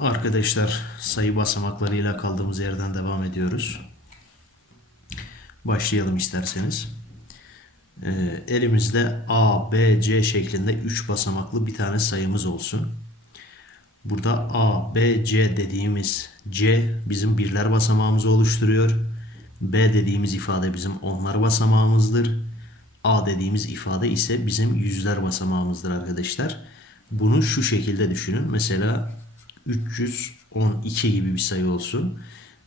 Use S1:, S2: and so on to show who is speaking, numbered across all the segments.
S1: Arkadaşlar sayı basamaklarıyla kaldığımız yerden devam ediyoruz. Başlayalım isterseniz. Ee, elimizde A, B, C şeklinde 3 basamaklı bir tane sayımız olsun. Burada A, B, C dediğimiz C bizim birler basamağımızı oluşturuyor. B dediğimiz ifade bizim onlar basamağımızdır. A dediğimiz ifade ise bizim yüzler basamağımızdır arkadaşlar. Bunu şu şekilde düşünün. Mesela 312 gibi bir sayı olsun.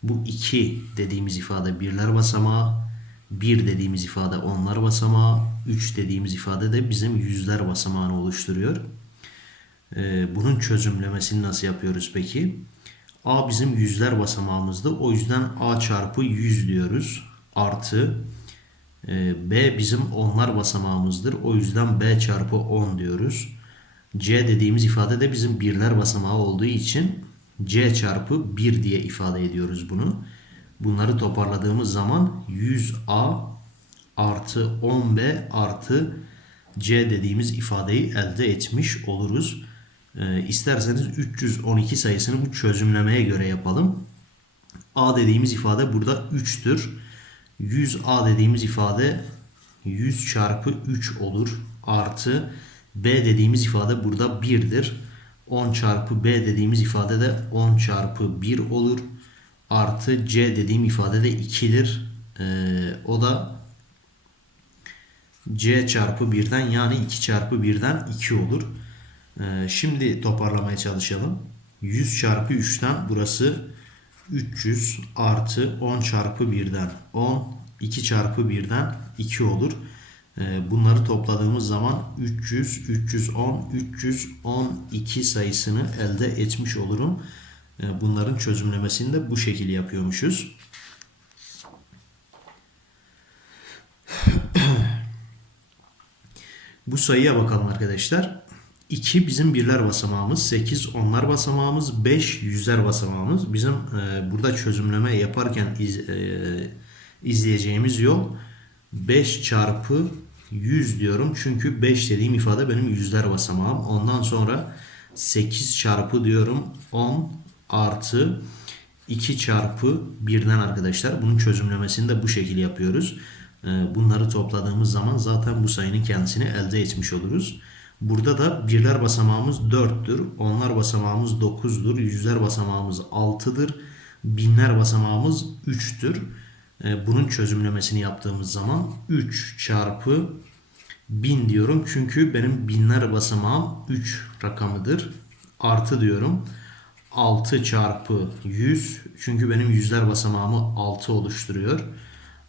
S1: Bu 2 dediğimiz ifade birler basamağı, 1 dediğimiz ifade onlar basamağı, 3 dediğimiz ifade de bizim yüzler basamağını oluşturuyor. Ee, bunun çözümlemesini nasıl yapıyoruz peki? A bizim yüzler basamağımızdı. O yüzden A çarpı 100 diyoruz. Artı e, B bizim onlar basamağımızdır. O yüzden B çarpı 10 diyoruz. C dediğimiz ifade de bizim birler basamağı olduğu için C çarpı 1 diye ifade ediyoruz bunu. Bunları toparladığımız zaman 100A artı 10B artı C dediğimiz ifadeyi elde etmiş oluruz. Ee, isterseniz 312 sayısını bu çözümlemeye göre yapalım. A dediğimiz ifade burada 3'tür. 100A dediğimiz ifade 100 çarpı 3 olur. Artı B dediğimiz ifade burada 1'dir. 10 çarpı B dediğimiz ifade de 10 çarpı 1 olur. Artı C dediğim ifade de 2'dir. Ee, o da C çarpı 1'den yani 2 çarpı 1'den 2 olur. Ee, şimdi toparlamaya çalışalım. 100 çarpı 3'ten burası 300 artı 10 çarpı 1'den 10 2 çarpı 1'den 2 olur. Ee, bunları topladığımız zaman 300, 310, 312 sayısını elde etmiş olurum. Ee, bunların çözümlemesini de bu şekilde yapıyormuşuz. Bu sayıya bakalım arkadaşlar. 2 bizim birler basamağımız, 8 onlar basamağımız, 5 yüzler basamağımız. Bizim e, burada çözümleme yaparken e, izleyeceğimiz yol 5 çarpı 100 diyorum. Çünkü 5 dediğim ifade benim yüzler basamağım. Ondan sonra 8 çarpı diyorum 10 artı 2 çarpı 1'den arkadaşlar. Bunun çözümlemesini de bu şekilde yapıyoruz. E, bunları topladığımız zaman zaten bu sayının kendisini elde etmiş oluruz. Burada da birler basamağımız 4'tür. Onlar basamağımız 9'dur. Yüzler basamağımız 6'dır. Binler basamağımız 3'tür. Ee, bunun çözümlemesini yaptığımız zaman 3 çarpı 1000 diyorum. Çünkü benim binler basamağım 3 rakamıdır. Artı diyorum. 6 çarpı 100. Çünkü benim yüzler basamağımı 6 oluşturuyor.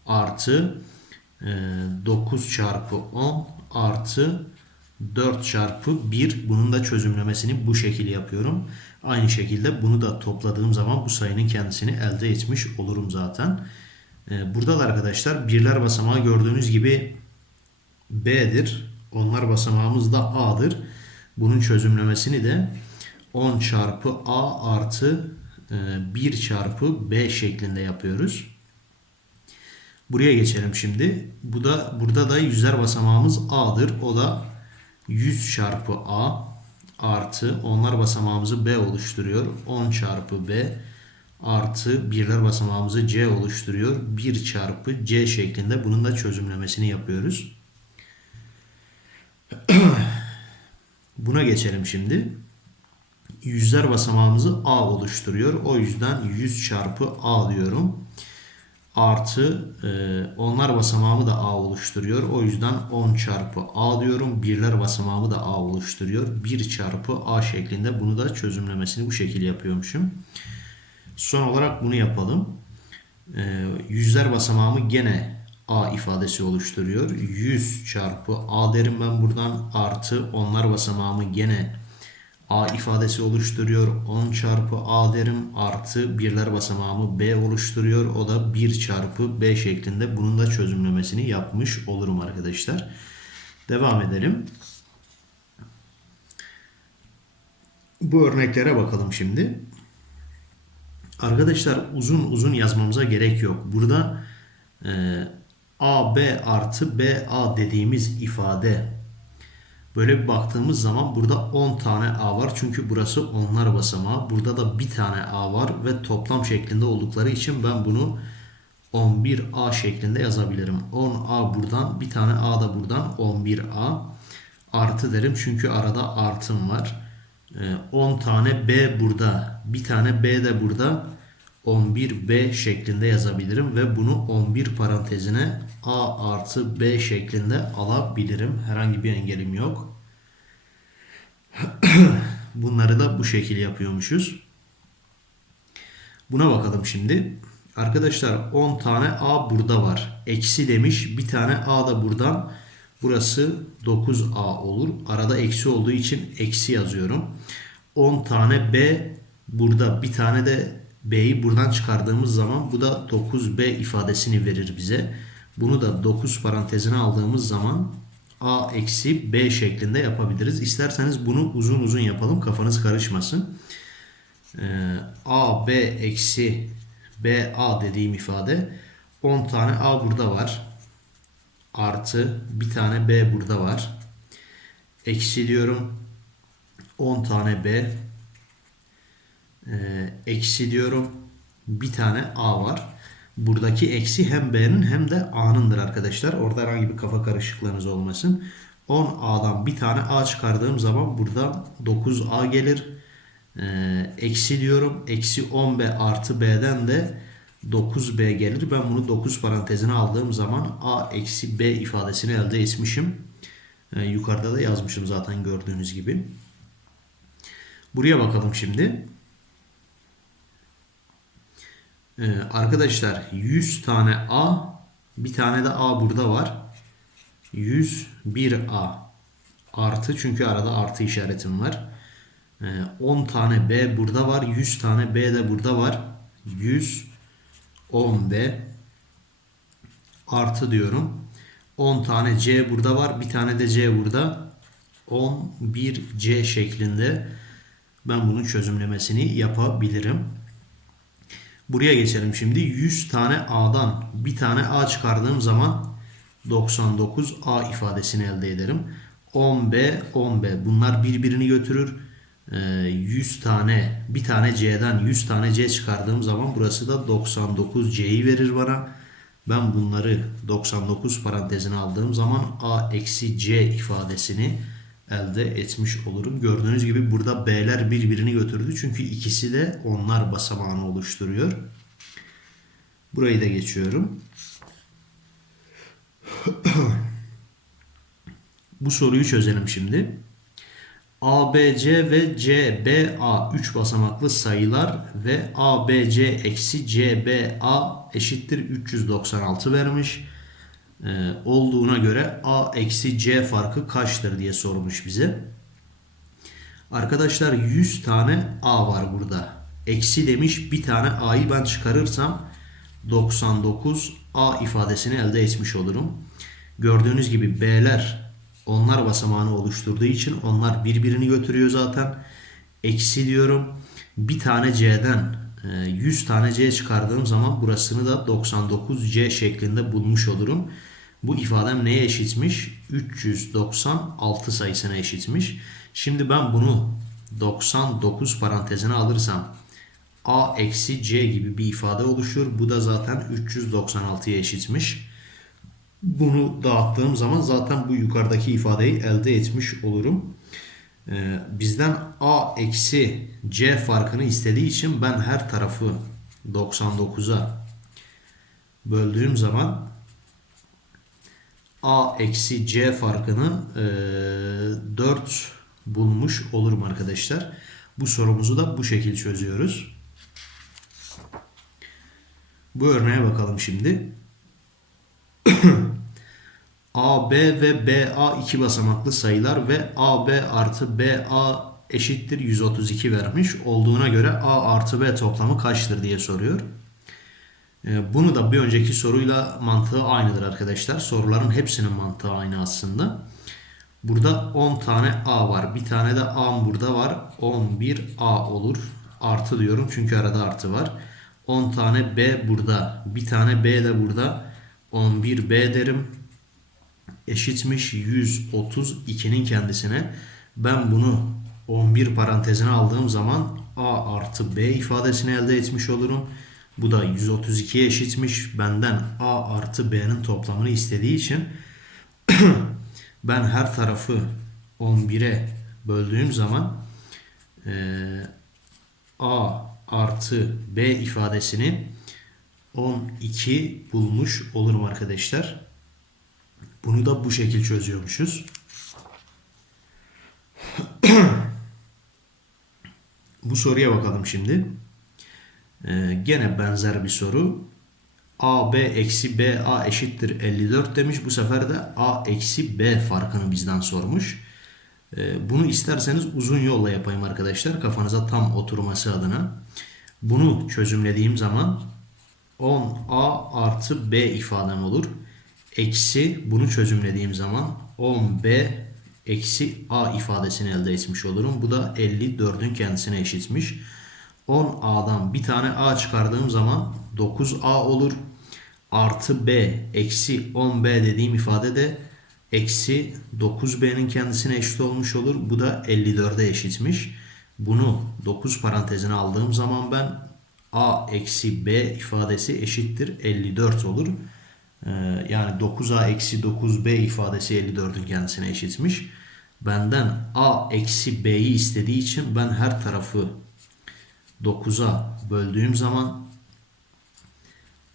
S1: Artı 9 çarpı 10 artı 4 çarpı 1 bunun da çözümlemesini bu şekilde yapıyorum. Aynı şekilde bunu da topladığım zaman bu sayının kendisini elde etmiş olurum zaten. Ee, burada da arkadaşlar birler basamağı gördüğünüz gibi B'dir. Onlar basamağımız da A'dır. Bunun çözümlemesini de 10 çarpı A artı 1 e, çarpı B şeklinde yapıyoruz. Buraya geçelim şimdi. Bu da burada da yüzler basamağımız A'dır. O da 100 çarpı A artı onlar basamağımızı B oluşturuyor. 10 çarpı B artı birler basamağımızı C oluşturuyor. 1 çarpı C şeklinde bunun da çözümlemesini yapıyoruz. Buna geçelim şimdi. Yüzler basamağımızı A oluşturuyor. O yüzden 100 çarpı A diyorum artı e, onlar basamağımı da A oluşturuyor. O yüzden 10 çarpı A diyorum. Birler basamağımı da A oluşturuyor. 1 çarpı A şeklinde bunu da çözümlemesini bu şekilde yapıyormuşum. Son olarak bunu yapalım. E, yüzler basamağımı gene A ifadesi oluşturuyor. 100 çarpı A derim ben buradan. Artı onlar basamağımı gene A ifadesi oluşturuyor. 10 çarpı A derim artı birler basamağımı B oluşturuyor. O da 1 çarpı B şeklinde bunun da çözümlemesini yapmış olurum arkadaşlar. Devam edelim. Bu örneklere bakalım şimdi. Arkadaşlar uzun uzun yazmamıza gerek yok. Burada e, AB artı BA dediğimiz ifade Böyle bir baktığımız zaman burada 10 tane A var. Çünkü burası onlar basamağı. Burada da bir tane A var ve toplam şeklinde oldukları için ben bunu 11A şeklinde yazabilirim. 10A buradan, bir tane A da buradan 11A artı derim çünkü arada artım var. Ee, 10 tane B burada, bir tane B de burada 11B şeklinde yazabilirim ve bunu 11 parantezine A artı B şeklinde alabilirim. Herhangi bir engelim yok. Bunları da bu şekilde yapıyormuşuz. Buna bakalım şimdi. Arkadaşlar 10 tane A burada var. Eksi demiş. Bir tane A da buradan. Burası 9A olur. Arada eksi olduğu için eksi yazıyorum. 10 tane B burada. Bir tane de B'yi buradan çıkardığımız zaman bu da 9B ifadesini verir bize. Bunu da 9 parantezine aldığımız zaman A eksi B şeklinde yapabiliriz. İsterseniz bunu uzun uzun yapalım. Kafanız karışmasın. Ee, A, B eksi B, A dediğim ifade 10 tane A burada var. Artı bir tane B burada var. Eksi diyorum 10 tane B ee, eksi diyorum bir tane A var. Buradaki eksi hem B'nin hem de A'nındır arkadaşlar. Orada herhangi bir kafa karışıklığınız olmasın. 10A'dan bir tane A çıkardığım zaman burada 9A gelir. Ee, eksi diyorum. Eksi 10B artı B'den de 9b gelir. Ben bunu 9 parantezine aldığım zaman a eksi b ifadesini elde etmişim. E, yukarıda da yazmışım zaten gördüğünüz gibi. Buraya bakalım şimdi. E, arkadaşlar 100 tane a bir tane de a burada var. 101a artı çünkü arada artı işaretim var. Ee, 10 tane b burada var. 100 tane b de burada var. 100 10D artı diyorum. 10 tane C burada var. Bir tane de C burada. 11C şeklinde ben bunun çözümlemesini yapabilirim. Buraya geçelim şimdi. 100 tane A'dan bir tane A çıkardığım zaman 99A ifadesini elde ederim. 10B, 10B bunlar birbirini götürür. 100 tane bir tane C'den 100 tane C çıkardığım zaman burası da 99 C'yi verir bana. Ben bunları 99 parantezine aldığım zaman A eksi C ifadesini elde etmiş olurum. Gördüğünüz gibi burada B'ler birbirini götürdü. Çünkü ikisi de onlar basamağını oluşturuyor. Burayı da geçiyorum. Bu soruyu çözelim şimdi. ABC ve CBA 3 basamaklı sayılar ve ABC eksi CBA eşittir 396 vermiş. Ee, olduğuna göre A eksi C farkı kaçtır diye sormuş bize. Arkadaşlar 100 tane A var burada. Eksi demiş bir tane A'yı ben çıkarırsam 99 A ifadesini elde etmiş olurum. Gördüğünüz gibi B'ler onlar basamağını oluşturduğu için onlar birbirini götürüyor zaten. Eksi diyorum. Bir tane C'den 100 e, tane C çıkardığım zaman burasını da 99C şeklinde bulmuş olurum. Bu ifadem neye eşitmiş? 396 sayısına eşitmiş. Şimdi ben bunu 99 parantezine alırsam A eksi C gibi bir ifade oluşur. Bu da zaten 396'ya eşitmiş. Bunu dağıttığım zaman zaten bu yukarıdaki ifadeyi elde etmiş olurum. Ee, bizden A eksi C farkını istediği için ben her tarafı 99'a böldüğüm zaman A eksi C farkını e, 4 bulmuş olurum arkadaşlar. Bu sorumuzu da bu şekilde çözüyoruz. Bu örneğe bakalım şimdi. AB ve BA iki basamaklı sayılar ve AB artı BA eşittir 132 vermiş. Olduğuna göre A artı B toplamı kaçtır diye soruyor. Ee, bunu da bir önceki soruyla mantığı aynıdır arkadaşlar. Soruların hepsinin mantığı aynı aslında. Burada 10 tane A var. Bir tane de A burada var. 11 A olur. Artı diyorum çünkü arada artı var. 10 tane B burada. Bir tane B de burada. 11 B derim. eşitmiş 132'nin kendisine. Ben bunu 11 parantezine aldığım zaman a artı b ifadesini elde etmiş olurum. Bu da 132'ye eşitmiş. Benden a artı b'nin toplamını istediği için ben her tarafı 11'e böldüğüm zaman eee, a artı b ifadesini 12 bulmuş olurum arkadaşlar. Bunu da bu şekil çözüyormuşuz. bu soruya bakalım şimdi. Ee, gene benzer bir soru. AB eksi BA eşittir 54 demiş. Bu sefer de A eksi B farkını bizden sormuş. Ee, bunu isterseniz uzun yolla yapayım arkadaşlar. Kafanıza tam oturması adına. Bunu çözümlediğim zaman 10A artı B ifadem olur. Eksi bunu çözümlediğim zaman 10B eksi A ifadesini elde etmiş olurum. Bu da 54'ün kendisine eşitmiş. 10A'dan bir tane A çıkardığım zaman 9A olur. Artı B eksi 10B dediğim ifade de eksi 9B'nin kendisine eşit olmuş olur. Bu da 54'e eşitmiş. Bunu 9 parantezine aldığım zaman ben A eksi B ifadesi eşittir 54 olur. Ee, yani 9A eksi 9B ifadesi 54'ün kendisine eşitmiş. Benden A eksi B'yi istediği için ben her tarafı 9'a böldüğüm zaman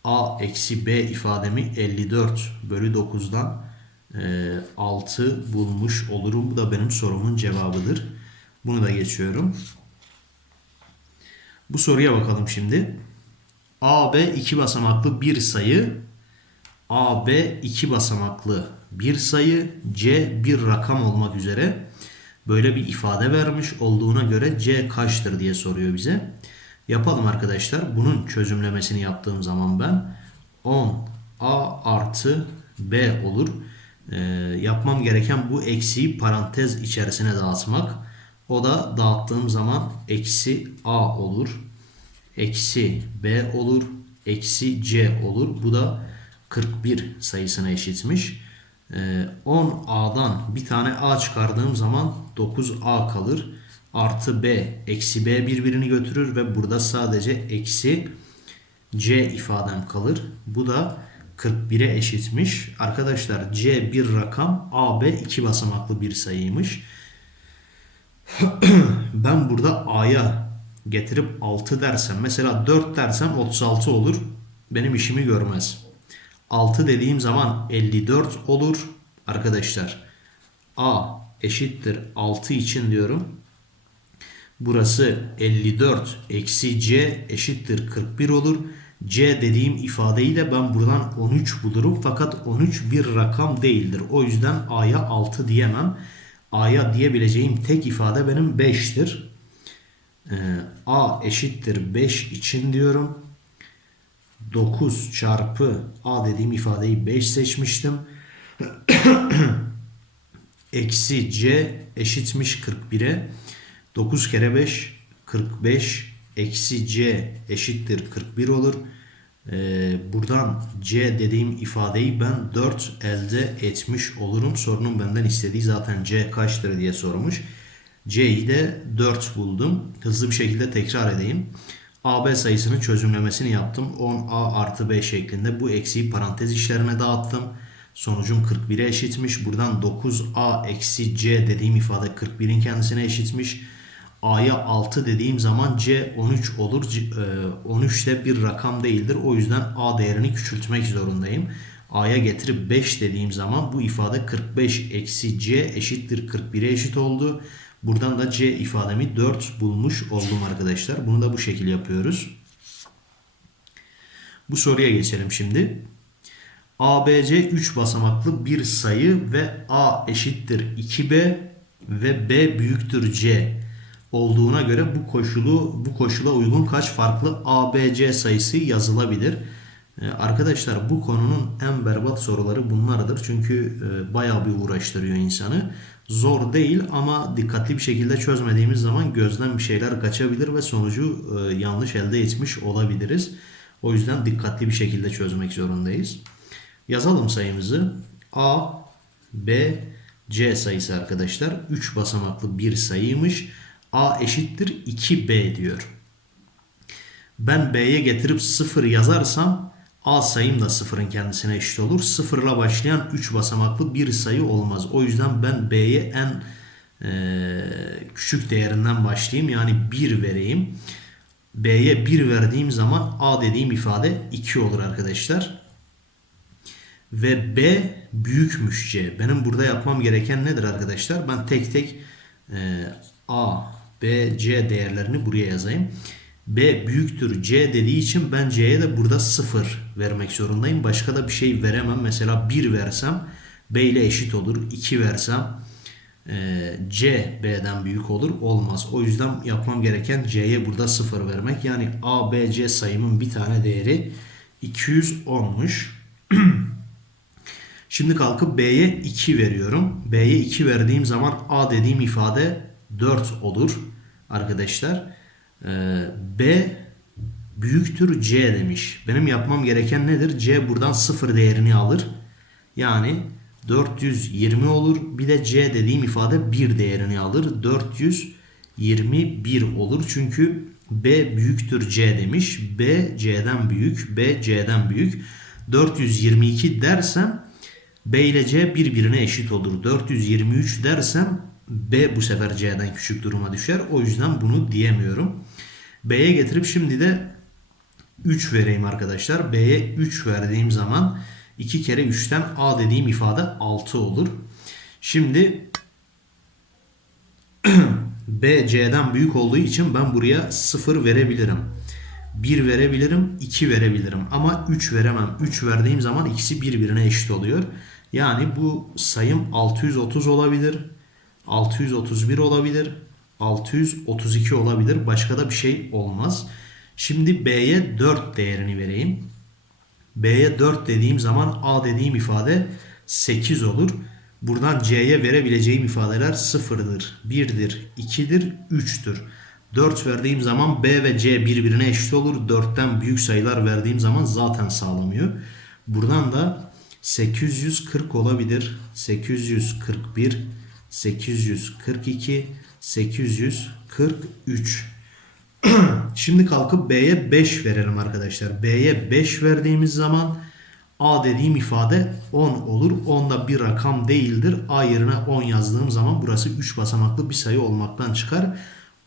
S1: A eksi B ifademi 54 bölü 9'dan e, 6 bulmuş olurum. Bu da benim sorumun cevabıdır. Bunu da geçiyorum. Bu soruya bakalım şimdi. AB iki basamaklı bir sayı. AB iki basamaklı bir sayı. C bir rakam olmak üzere böyle bir ifade vermiş olduğuna göre C kaçtır diye soruyor bize. Yapalım arkadaşlar. Bunun çözümlemesini yaptığım zaman ben 10 A artı B olur. Ee, yapmam gereken bu eksiği parantez içerisine dağıtmak. O da dağıttığım zaman eksi A olur. Eksi B olur. Eksi C olur. Bu da 41 sayısına eşitmiş. Ee, 10A'dan bir tane A çıkardığım zaman 9A kalır. Artı B, eksi B birbirini götürür ve burada sadece eksi C ifadem kalır. Bu da 41'e eşitmiş. Arkadaşlar C bir rakam, AB iki basamaklı bir sayıymış. ben burada A'ya getirip 6 dersem mesela 4 dersem 36 olur. Benim işimi görmez. 6 dediğim zaman 54 olur. Arkadaşlar A eşittir 6 için diyorum. Burası 54 eksi C eşittir 41 olur. C dediğim ifadeyi de ben buradan 13 bulurum. Fakat 13 bir rakam değildir. O yüzden A'ya 6 diyemem. A'ya diyebileceğim tek ifade benim 5'tir. Ee, A eşittir 5 için diyorum. 9 çarpı A dediğim ifadeyi 5 seçmiştim. Eksi C eşitmiş 41'e. 9 kere 5 45 eksi C eşittir 41 olur. Ee, buradan C dediğim ifadeyi ben 4 elde etmiş olurum. Sorunun benden istediği zaten C kaçtır diye sormuş. C'yi de 4 buldum. Hızlı bir şekilde tekrar edeyim. AB sayısının çözümlemesini yaptım. 10A artı B şeklinde bu eksiği parantez işlerine dağıttım. Sonucum 41'e eşitmiş. Buradan 9A eksi C dediğim ifade 41'in kendisine eşitmiş. A'ya 6 dediğim zaman C 13 olur. C, e, 13 de bir rakam değildir. O yüzden A değerini küçültmek zorundayım. A'ya getirip 5 dediğim zaman bu ifade 45 eksi C eşittir 41'e eşit oldu. Buradan da C ifademi 4 bulmuş oldum arkadaşlar. Bunu da bu şekilde yapıyoruz. Bu soruya geçelim şimdi. ABC 3 basamaklı bir sayı ve A eşittir 2B ve B büyüktür C olduğuna göre bu koşulu bu koşula uygun kaç farklı ABC sayısı yazılabilir? Ee, arkadaşlar bu konunun en berbat soruları bunlardır. Çünkü e, bayağı bir uğraştırıyor insanı. Zor değil ama dikkatli bir şekilde çözmediğimiz zaman gözden bir şeyler kaçabilir ve sonucu e, yanlış elde etmiş olabiliriz. O yüzden dikkatli bir şekilde çözmek zorundayız. Yazalım sayımızı. A B C sayısı arkadaşlar 3 basamaklı bir sayıymış. A eşittir 2B diyor. Ben B'ye getirip 0 yazarsam A sayım da sıfırın kendisine eşit olur. Sıfırla başlayan 3 basamaklı bir sayı olmaz. O yüzden ben B'ye en e, küçük değerinden başlayayım. Yani 1 vereyim. B'ye 1 verdiğim zaman A dediğim ifade 2 olur arkadaşlar. Ve B büyükmüş C. Benim burada yapmam gereken nedir arkadaşlar? Ben tek tek e, A, B, C değerlerini buraya yazayım. B büyüktür C dediği için ben C'ye de burada 0 vermek zorundayım. Başka da bir şey veremem. Mesela 1 versem B ile eşit olur. 2 versem e, C B'den büyük olur. Olmaz. O yüzden yapmam gereken C'ye burada 0 vermek. Yani A, B, C sayımın bir tane değeri 210'muş. Şimdi kalkıp B'ye 2 veriyorum. B'ye 2 verdiğim zaman A dediğim ifade 4 olur arkadaşlar. Ee, B büyüktür C demiş. Benim yapmam gereken nedir? C buradan 0 değerini alır. Yani 420 olur. Bir de C dediğim ifade 1 değerini alır. 421 olur. Çünkü B büyüktür C demiş. B C'den büyük. B C'den büyük. 422 dersem B ile C birbirine eşit olur. 423 dersem B bu sefer C'den küçük duruma düşer. O yüzden bunu diyemiyorum. B'ye getirip şimdi de 3 vereyim arkadaşlar. B'ye 3 verdiğim zaman 2 kere 3'ten A dediğim ifade 6 olur. Şimdi B C'den büyük olduğu için ben buraya 0 verebilirim. 1 verebilirim, 2 verebilirim ama 3 veremem. 3 verdiğim zaman ikisi birbirine eşit oluyor. Yani bu sayım 630 olabilir, 631 olabilir, 632 olabilir. Başka da bir şey olmaz. Şimdi B'ye 4 değerini vereyim. B'ye 4 dediğim zaman A dediğim ifade 8 olur. Buradan C'ye verebileceğim ifadeler 0'dır, 1'dir, 2'dir, 3'tür. 4 verdiğim zaman B ve C birbirine eşit olur. 4'ten büyük sayılar verdiğim zaman zaten sağlamıyor. Buradan da 840 olabilir. 841, 842, 843. Şimdi kalkıp B'ye 5 verelim arkadaşlar. B'ye 5 verdiğimiz zaman A dediğim ifade 10 olur. 10 da bir rakam değildir. A yerine 10 yazdığım zaman burası 3 basamaklı bir sayı olmaktan çıkar.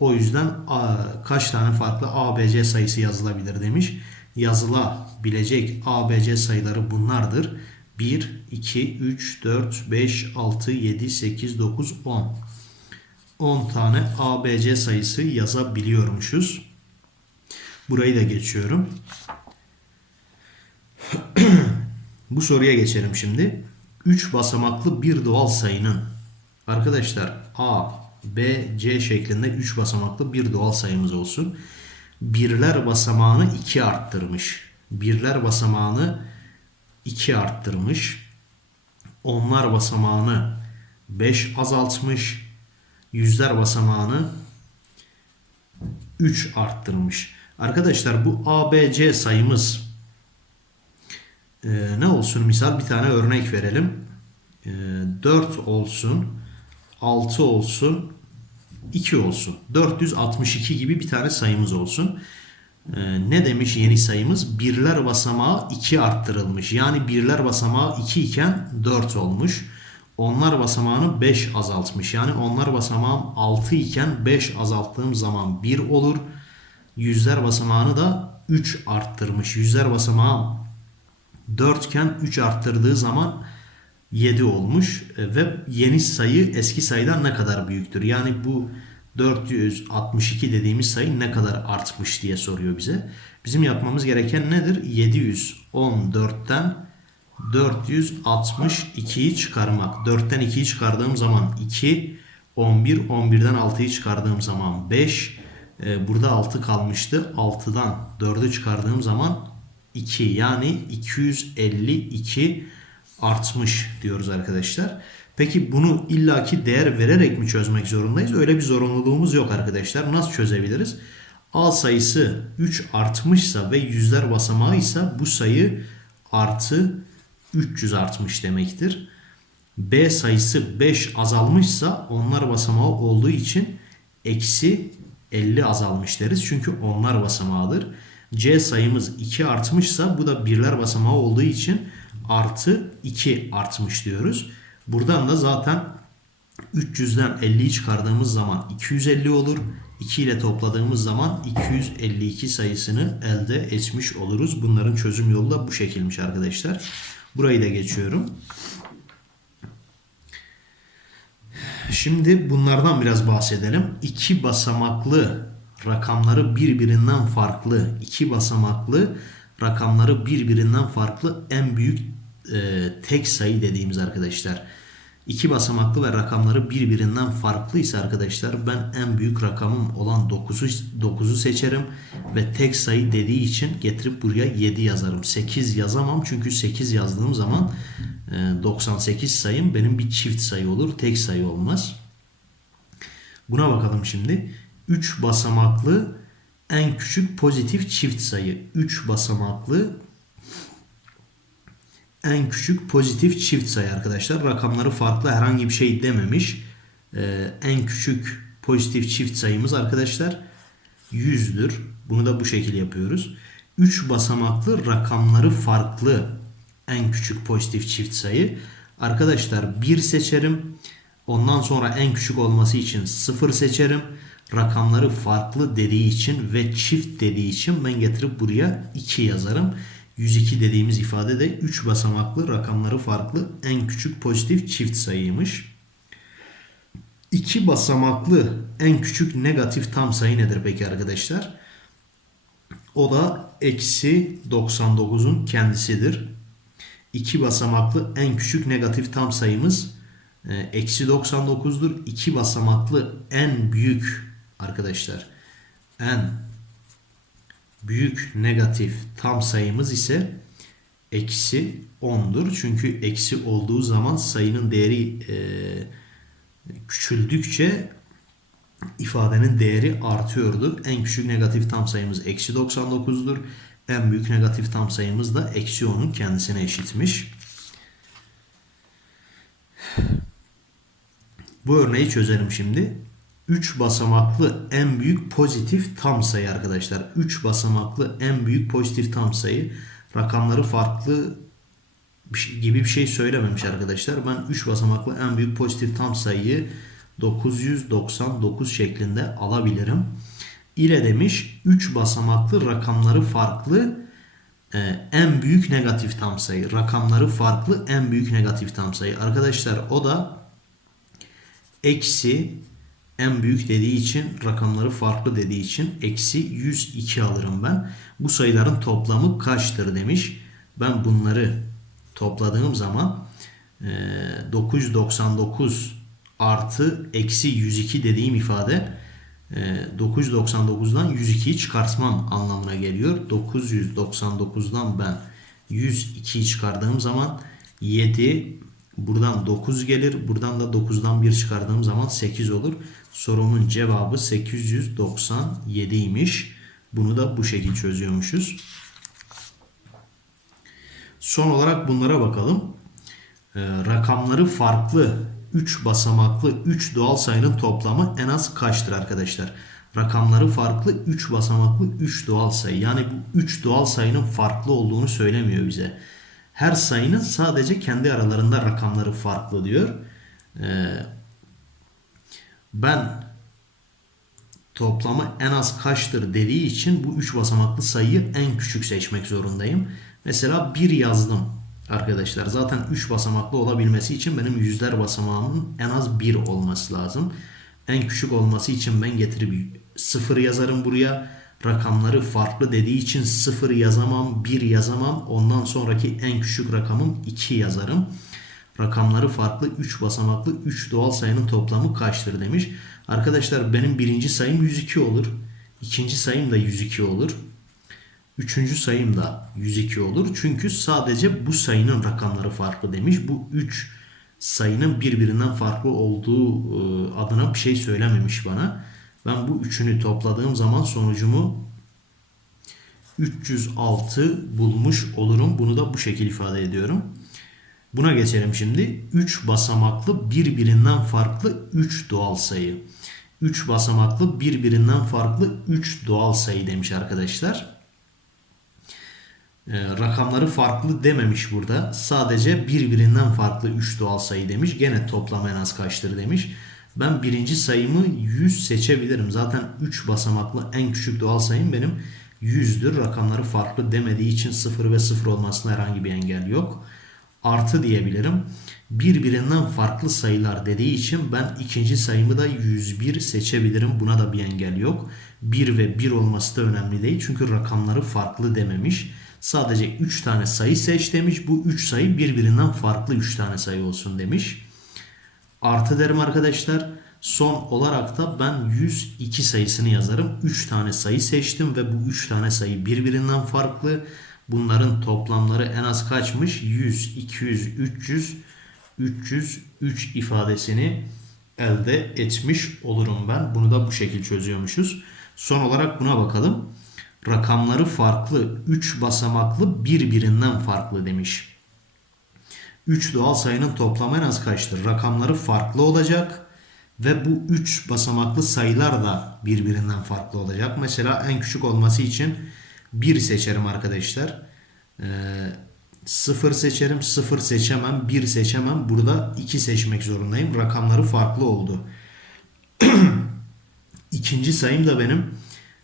S1: O yüzden A, kaç tane farklı ABC sayısı yazılabilir demiş. Yazılabilecek ABC sayıları bunlardır. 1, 2, 3, 4, 5, 6, 7, 8, 9, 10. 10 tane ABC sayısı yazabiliyormuşuz. Burayı da geçiyorum. Bu soruya geçelim şimdi. 3 basamaklı bir doğal sayının arkadaşlar A, B, C şeklinde 3 basamaklı bir doğal sayımız olsun. Birler basamağını 2 arttırmış. Birler basamağını 2 arttırmış. Onlar basamağını 5 azaltmış. Yüzler basamağını 3 arttırmış. Arkadaşlar bu ABC sayımız e, ne olsun? Misal bir tane örnek verelim. E, 4 olsun, 6 olsun, 2 olsun. 462 gibi bir tane sayımız olsun. Ee, ne demiş yeni sayımız? Birler basamağı 2 arttırılmış. Yani birler basamağı 2 iken 4 olmuş. Onlar basamağını 5 azaltmış. Yani onlar basamağım 6 iken 5 azalttığım zaman 1 olur. Yüzler basamağını da 3 arttırmış. Yüzler basamağı 4 iken 3 arttırdığı zaman 7 olmuş. E, Ve yeni sayı eski sayıdan ne kadar büyüktür? Yani bu 462 dediğimiz sayı ne kadar artmış diye soruyor bize. Bizim yapmamız gereken nedir? 714'ten 462'yi çıkarmak. 4'ten 2'yi çıkardığım zaman 2, 11, 11'den 6'yı çıkardığım zaman 5. Ee, burada 6 kalmıştı. 6'dan 4'ü çıkardığım zaman 2 yani 252 artmış diyoruz arkadaşlar. Peki bunu illaki değer vererek mi çözmek zorundayız? Öyle bir zorunluluğumuz yok arkadaşlar. Nasıl çözebiliriz? A sayısı 3 artmışsa ve yüzler basamağı ise bu sayı artı 300 artmış demektir. B sayısı 5 azalmışsa onlar basamağı olduğu için eksi 50 azalmış deriz. Çünkü onlar basamağıdır. C sayımız 2 artmışsa bu da birler basamağı olduğu için artı 2 artmış diyoruz. Buradan da zaten 300'den 50'yi çıkardığımız zaman 250 olur. 2 ile topladığımız zaman 252 sayısını elde etmiş oluruz. Bunların çözüm yolu da bu şekilmiş arkadaşlar. Burayı da geçiyorum. Şimdi bunlardan biraz bahsedelim. İki basamaklı rakamları birbirinden farklı, iki basamaklı rakamları birbirinden farklı en büyük e, tek sayı dediğimiz arkadaşlar. İki basamaklı ve rakamları birbirinden farklıysa arkadaşlar ben en büyük rakamım olan 9'u 9'u seçerim ve tek sayı dediği için getirip buraya 7 yazarım. 8 yazamam çünkü 8 yazdığım zaman e, 98 sayım benim bir çift sayı olur. Tek sayı olmaz. Buna bakalım şimdi. 3 basamaklı en küçük pozitif çift sayı. 3 basamaklı en küçük pozitif çift sayı arkadaşlar. Rakamları farklı herhangi bir şey dememiş. Ee, en küçük pozitif çift sayımız arkadaşlar 100'dür. Bunu da bu şekilde yapıyoruz. 3 basamaklı rakamları farklı en küçük pozitif çift sayı. Arkadaşlar 1 seçerim. Ondan sonra en küçük olması için 0 seçerim. Rakamları farklı dediği için ve çift dediği için ben getirip buraya 2 yazarım. 102 dediğimiz ifade de 3 basamaklı rakamları farklı en küçük pozitif çift sayıymış. 2 basamaklı en küçük negatif tam sayı nedir peki arkadaşlar? O da eksi 99'un kendisidir. 2 basamaklı en küçük negatif tam sayımız e, eksi 99'dur. 2 basamaklı en büyük arkadaşlar en büyük negatif tam sayımız ise eksi 10'dur. Çünkü eksi olduğu zaman sayının değeri e, küçüldükçe ifadenin değeri artıyordu. En küçük negatif tam sayımız eksi 99'dur. En büyük negatif tam sayımız da eksi 10'un kendisine eşitmiş. Bu örneği çözelim şimdi. 3 basamaklı en büyük pozitif tam sayı arkadaşlar. 3 basamaklı en büyük pozitif tam sayı. Rakamları farklı gibi bir şey söylememiş arkadaşlar. Ben 3 basamaklı en büyük pozitif tam sayıyı 999 şeklinde alabilirim. İle demiş 3 basamaklı rakamları farklı e, en büyük negatif tam sayı. Rakamları farklı en büyük negatif tam sayı. Arkadaşlar o da eksi en büyük dediği için rakamları farklı dediği için eksi 102 alırım ben. Bu sayıların toplamı kaçtır demiş. Ben bunları topladığım zaman 999 artı eksi 102 dediğim ifade 999'dan 102'yi çıkartmam anlamına geliyor. 999'dan ben 102'yi çıkardığım zaman 7 buradan 9 gelir. Buradan da 9'dan 1 çıkardığım zaman 8 olur. Sorunun cevabı 897 imiş. Bunu da bu şekilde çözüyormuşuz. Son olarak bunlara bakalım. Ee, rakamları farklı 3 basamaklı 3 doğal sayının toplamı en az kaçtır arkadaşlar? Rakamları farklı 3 basamaklı 3 doğal sayı. Yani bu 3 doğal sayının farklı olduğunu söylemiyor bize. Her sayının sadece kendi aralarında rakamları farklı diyor. Ee, ben toplamı en az kaçtır dediği için bu 3 basamaklı sayıyı en küçük seçmek zorundayım. Mesela 1 yazdım arkadaşlar. Zaten 3 basamaklı olabilmesi için benim yüzler basamağımın en az 1 olması lazım. En küçük olması için ben getirip 0 yazarım buraya. Rakamları farklı dediği için 0 yazamam, 1 yazamam. Ondan sonraki en küçük rakamım 2 yazarım. Rakamları farklı 3 basamaklı 3 doğal sayının toplamı kaçtır demiş. Arkadaşlar benim birinci sayım 102 olur. İkinci sayım da 102 olur. Üçüncü sayım da 102 olur. Çünkü sadece bu sayının rakamları farklı demiş. Bu 3 sayının birbirinden farklı olduğu e, adına bir şey söylememiş bana. Ben bu üçünü topladığım zaman sonucumu 306 bulmuş olurum. Bunu da bu şekilde ifade ediyorum. Buna geçelim şimdi. 3 basamaklı birbirinden farklı 3 doğal sayı. 3 basamaklı birbirinden farklı 3 doğal sayı demiş arkadaşlar. Ee, rakamları farklı dememiş burada. Sadece birbirinden farklı 3 doğal sayı demiş. Gene toplam en az kaçtır demiş. Ben birinci sayımı 100 seçebilirim. Zaten 3 basamaklı en küçük doğal sayım benim 100'dür. Rakamları farklı demediği için 0 ve 0 olmasına herhangi bir engel yok. Artı diyebilirim. Birbirinden farklı sayılar dediği için ben ikinci sayımı da 101 seçebilirim. Buna da bir engel yok. 1 ve 1 olması da önemli değil. Çünkü rakamları farklı dememiş. Sadece 3 tane sayı seç demiş. Bu 3 sayı birbirinden farklı 3 tane sayı olsun demiş. Artı derim arkadaşlar. Son olarak da ben 102 sayısını yazarım. 3 tane sayı seçtim ve bu 3 tane sayı birbirinden farklı. Bunların toplamları en az kaçmış? 100, 200, 300, 303 ifadesini elde etmiş olurum ben. Bunu da bu şekilde çözüyormuşuz. Son olarak buna bakalım. Rakamları farklı, 3 basamaklı birbirinden farklı demiş. 3 doğal sayının toplamı en az kaçtır? Rakamları farklı olacak ve bu 3 basamaklı sayılar da birbirinden farklı olacak. Mesela en küçük olması için 1 seçerim arkadaşlar. Ee, 0 seçerim, 0 seçemem, 1 seçemem. Burada 2 seçmek zorundayım. Rakamları farklı oldu. İkinci sayım da benim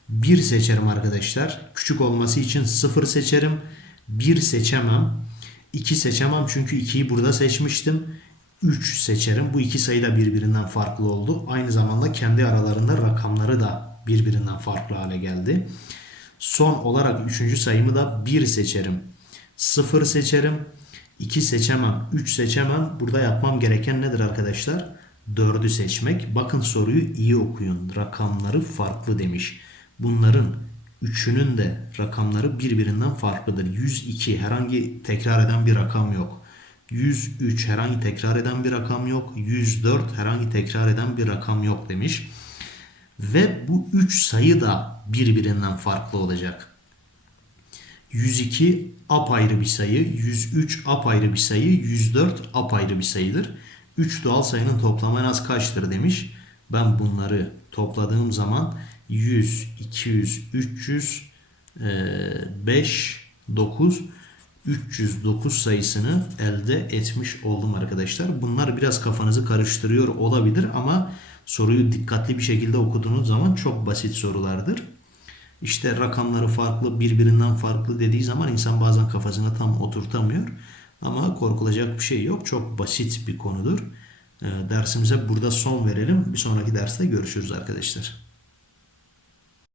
S1: 1 seçerim arkadaşlar. Küçük olması için 0 seçerim. 1 seçemem. 2 seçemem çünkü 2'yi burada seçmiştim. 3 seçerim. Bu iki sayı da birbirinden farklı oldu. Aynı zamanda kendi aralarında rakamları da birbirinden farklı hale geldi. Son olarak üçüncü sayımı da 1 seçerim. 0 seçerim. 2 seçemem. 3 seçemem. Burada yapmam gereken nedir arkadaşlar? 4'ü seçmek. Bakın soruyu iyi okuyun. Rakamları farklı demiş. Bunların üçünün de rakamları birbirinden farklıdır. 102 herhangi tekrar eden bir rakam yok. 103 herhangi tekrar eden bir rakam yok. 104 herhangi tekrar eden bir rakam yok demiş. Ve bu 3 sayı da birbirinden farklı olacak. 102 apayrı bir sayı, 103 apayrı bir sayı, 104 apayrı bir sayıdır. 3 doğal sayının toplamı en az kaçtır demiş. Ben bunları topladığım zaman 100, 200, 300, 5, 9, 309 sayısını elde etmiş oldum arkadaşlar. Bunlar biraz kafanızı karıştırıyor olabilir ama soruyu dikkatli bir şekilde okuduğunuz zaman çok basit sorulardır. İşte rakamları farklı, birbirinden farklı dediği zaman insan bazen kafasına tam oturtamıyor. Ama korkulacak bir şey yok. Çok basit bir konudur. Dersimize burada son verelim. Bir sonraki derste görüşürüz arkadaşlar.